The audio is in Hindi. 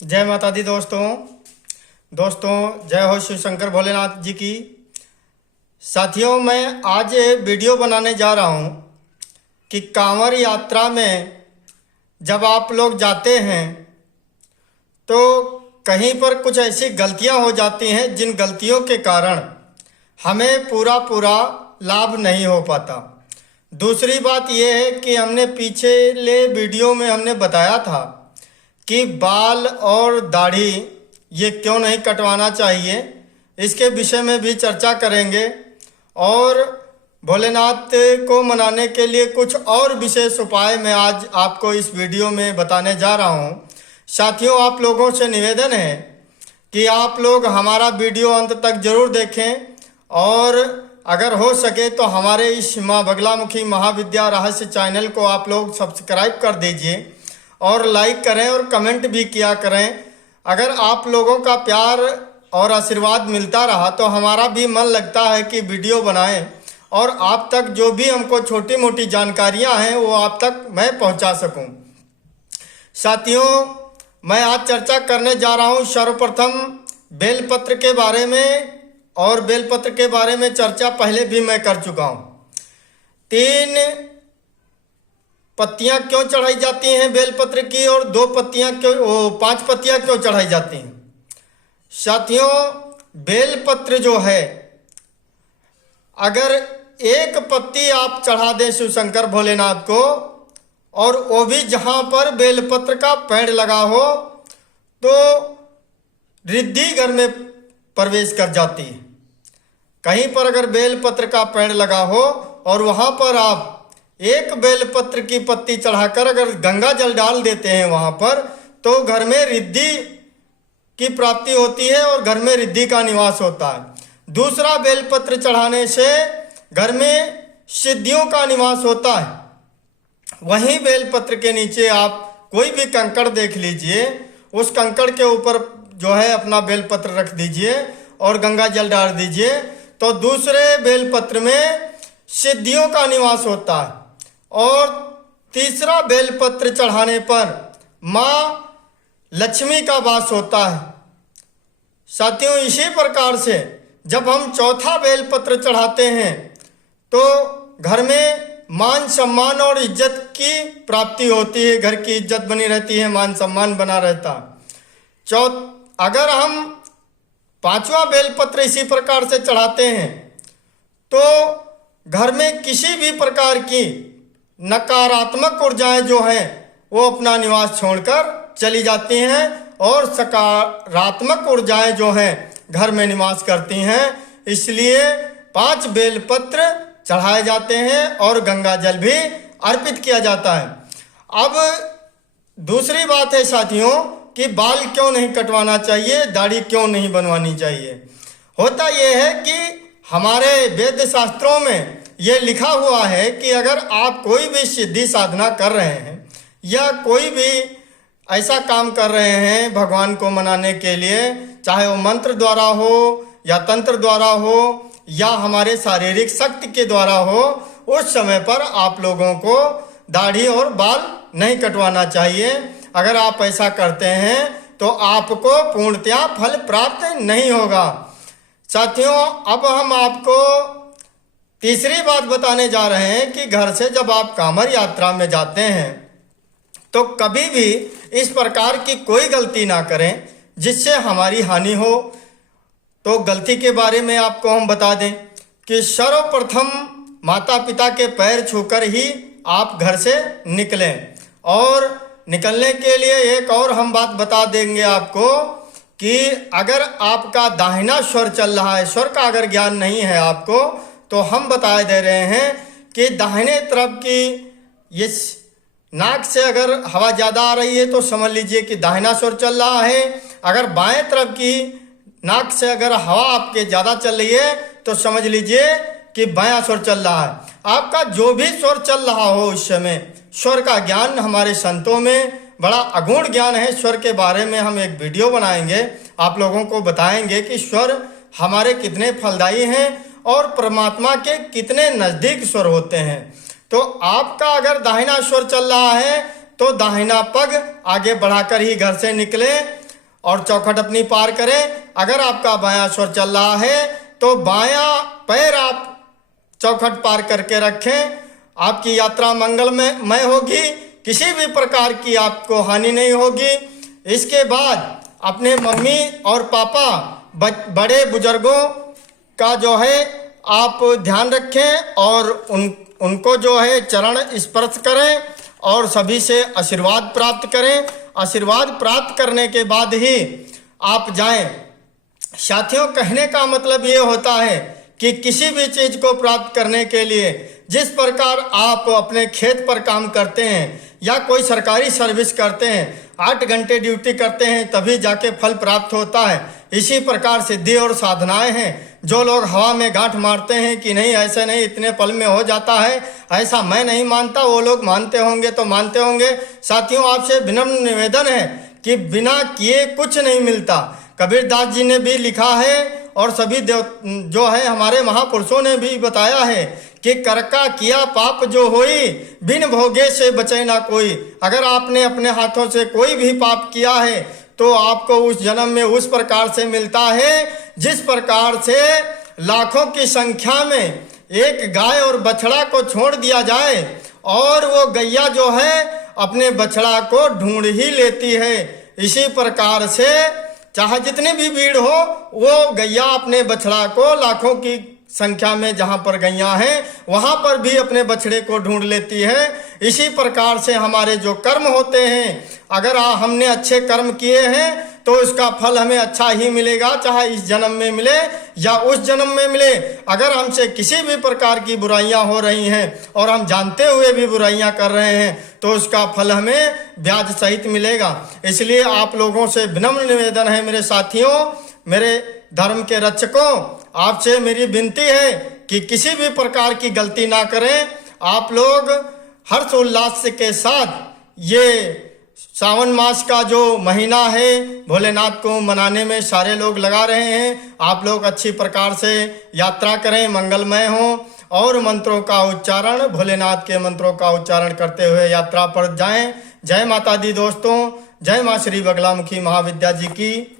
जय माता दी दोस्तों जय हो शिव शंकर भोलेनाथ जी की। साथियों, मैं आज वीडियो बनाने जा रहा हूँ कि कांवड़ यात्रा में जब आप लोग जाते हैं तो कहीं पर कुछ ऐसी गलतियाँ हो जाती हैं जिन गलतियों के कारण हमें पूरा लाभ नहीं हो पाता। दूसरी बात यह है कि हमने पिछले वीडियो में हमने बताया था कि बाल और दाढ़ी ये क्यों नहीं कटवाना चाहिए, इसके विषय में भी चर्चा करेंगे और भोलेनाथ को मनाने के लिए कुछ और विशेष उपाय मैं आज आपको इस वीडियो में बताने जा रहा हूँ। साथियों, आप लोगों से निवेदन है कि आप लोग हमारा वीडियो अंत तक जरूर देखें और अगर हो सके तो हमारे इस माँ बगलामुखी महाविद्या रहस्य चैनल को आप लोग सब्सक्राइब कर दीजिए और लाइक करें और कमेंट भी किया करें। अगर आप लोगों का प्यार और आशीर्वाद मिलता रहा तो हमारा भी मन लगता है कि वीडियो बनाएं और आप तक जो भी हमको छोटी मोटी जानकारियां हैं वो आप तक मैं पहुंचा सकूं। साथियों, मैं आज चर्चा करने जा रहा हूं सर्वप्रथम बेलपत्र के बारे में, और बेलपत्र के बारे में चर्चा पहले भी मैं कर चुका हूं। 3 पत्तियां क्यों चढ़ाई जाती हैं बेलपत्र की और 2 पत्तियां क्यों, 5 पत्तियां क्यों चढ़ाई जाती हैं। साथियों, बेलपत्र जो है, अगर 1 पत्ती आप चढ़ा दें शिव शंकर भोलेनाथ को और वो भी जहां पर बेलपत्र का पेड़ लगा हो तो रिद्धि घर में प्रवेश कर जाती है। कहीं पर अगर बेलपत्र का पेड़ लगा हो और वहां पर आप 1 बेलपत्र की पत्ती चढ़ाकर अगर गंगा जल डाल देते हैं वहां पर, तो घर में रिद्धि की प्राप्ति होती है और घर में रिद्धि का निवास होता है। दूसरा, बेलपत्र चढ़ाने से घर में सिद्धियों का निवास होता है। वहीं बेलपत्र के नीचे आप कोई भी कंकड़ देख लीजिए, उस कंकड़ के ऊपर जो है अपना बेलपत्र रख दीजिए और गंगा जल डाल दीजिए, तो दूसरे बेलपत्र में सिद्धियों का निवास होता है। और तीसरा, बेलपत्र चढ़ाने पर माँ लक्ष्मी का वास होता है। साथियों, इसी प्रकार से जब हम चौथा बेलपत्र चढ़ाते हैं तो घर में मान सम्मान और इज्जत की प्राप्ति होती है, घर की इज्जत बनी रहती है, मान सम्मान बना रहता है। अगर हम 5वां बेलपत्र इसी प्रकार से चढ़ाते हैं तो घर में किसी भी प्रकार की नकारात्मक ऊर्जाएं जो हैं वो अपना निवास छोड़कर चली जाती हैं और सकारात्मक ऊर्जाएं जो हैं घर में निवास करती हैं। इसलिए 5 बेलपत्र चढ़ाए जाते हैं और गंगा जल भी अर्पित किया जाता है। अब दूसरी बात है साथियों कि बाल क्यों नहीं कटवाना चाहिए, दाढ़ी क्यों नहीं बनवानी चाहिए। होता यह है कि हमारे वेद शास्त्रों में ये लिखा हुआ है कि अगर आप कोई भी सिद्धि साधना कर रहे हैं या कोई भी ऐसा काम कर रहे हैं भगवान को मनाने के लिए, चाहे वो मंत्र द्वारा हो या तंत्र द्वारा हो या हमारे शारीरिक शक्ति के द्वारा हो, उस समय पर आप लोगों को दाढ़ी और बाल नहीं कटवाना चाहिए। अगर आप ऐसा करते हैं तो आपको पूर्णतया फल प्राप्त नहीं होगा। साथियों, अब हम आपको तीसरी बात बताने जा रहे हैं कि घर से जब आप कांवड़ यात्रा में जाते हैं तो कभी भी इस प्रकार की कोई गलती ना करें जिससे हमारी हानि हो। तो गलती के बारे में आपको हम बता दें कि सर्वप्रथम माता पिता के पैर छूकर ही आप घर से निकलें। और निकलने के लिए एक और हम बात बता देंगे आपको कि अगर आपका दाहिना स्वर चल रहा है, स्वर का अगर ज्ञान नहीं है आपको, तो हम बता दे रहे हैं कि दाहिने तरफ की ये नाक से अगर हवा ज़्यादा आ रही है तो समझ लीजिए कि दाहिना स्वर चल रहा है। अगर बाएं तरफ की नाक से अगर हवा आपके ज़्यादा चल रही है तो समझ लीजिए कि बायां स्वर चल रहा है। आपका जो भी स्वर चल रहा हो उस समय, स्वर का ज्ञान हमारे संतों में बड़ा अगूढ़ ज्ञान है। स्वर के बारे में हम एक वीडियो बनाएंगे, आप लोगों को बताएंगे कि स्वर हमारे कितने फलदायी हैं और परमात्मा के कितने नज़दीक स्वर होते हैं। तो आपका अगर दाहिना स्वर चल रहा है तो दाहिना पग आगे बढ़ाकर ही घर से निकले। और चौखट अपनी पार करें। अगर आपका बायां स्वर चल रहा है तो बायां पैर आप चौखट पार करके रखें। आपकी यात्रा मंगलमय होगी, किसी भी प्रकार की आपको हानि नहीं होगी। इसके बाद अपने मम्मी और पापा बड़े बुजुर्गों का जो है आप ध्यान रखें और उनको जो है चरण स्पर्श करें और सभी से आशीर्वाद प्राप्त करें। आशीर्वाद प्राप्त करने के बाद ही आप जाएं। साथियों, कहने का मतलब ये होता है कि किसी भी चीज को प्राप्त करने के लिए जिस प्रकार आप अपने खेत पर काम करते हैं या कोई सरकारी सर्विस करते हैं, 8 घंटे ड्यूटी करते हैं तभी जाके फल प्राप्त होता है। इसी प्रकार सिद्धि और साधनाएं हैं। जो लोग हवा में गांठ मारते हैं कि नहीं ऐसे नहीं इतने पल में हो जाता है, ऐसा मैं नहीं मानता, वो लोग मानते होंगे तो मानते होंगे। साथियों, आपसे विनम्र निवेदन है कि बिना किए कुछ नहीं मिलता। कबीरदास जी ने भी लिखा है और सभी जो है हमारे महापुरुषों ने भी बताया है कि कर का किया पाप जो होई, बिन भोगे से बचे ना कोई। अगर आपने अपने हाथों से कोई भी पाप किया है तो आपको उस जन्म में उस प्रकार से मिलता है जिस प्रकार से लाखों की संख्या में एक गाय और बछड़ा को छोड़ दिया जाए और वो गैया जो है अपने बछड़ा को ढूंढ ही लेती है। इसी प्रकार से चाहे जितनी भी भीड़ हो, वो गैया अपने बछड़ा को लाखों की संख्या में जहां पर गैया हैं वहां पर भी अपने बछड़े को ढूंढ लेती है। इसी प्रकार से हमारे जो कर्म होते हैं, अगर हमने अच्छे कर्म किए हैं तो इसका फल हमें अच्छा ही मिलेगा, चाहे इस जन्म में मिले या उस जन्म में मिले। अगर हमसे किसी भी प्रकार की बुराइयां हो रही हैं और हम जानते हुए भी बुराइयां कर रहे हैं तो उसका फल हमें ब्याज सहित मिलेगा। इसलिए आप लोगों से विनम्र निवेदन है मेरे साथियों, मेरे धर्म के रक्षकों, आपसे मेरी विनती है कि किसी भी प्रकार की गलती ना करें। आप लोग हर्षोल्लास के साथ ये सावन मास का जो महीना है भोलेनाथ को मनाने में सारे लोग लगा रहे हैं। आप लोग अच्छी प्रकार से यात्रा करें, मंगलमय हो और मंत्रों का उच्चारण, भोलेनाथ के मंत्रों का उच्चारण करते हुए यात्रा पर जाएं। जय माता दी दोस्तों, जय माँ श्री बगलामुखी महाविद्या जी की।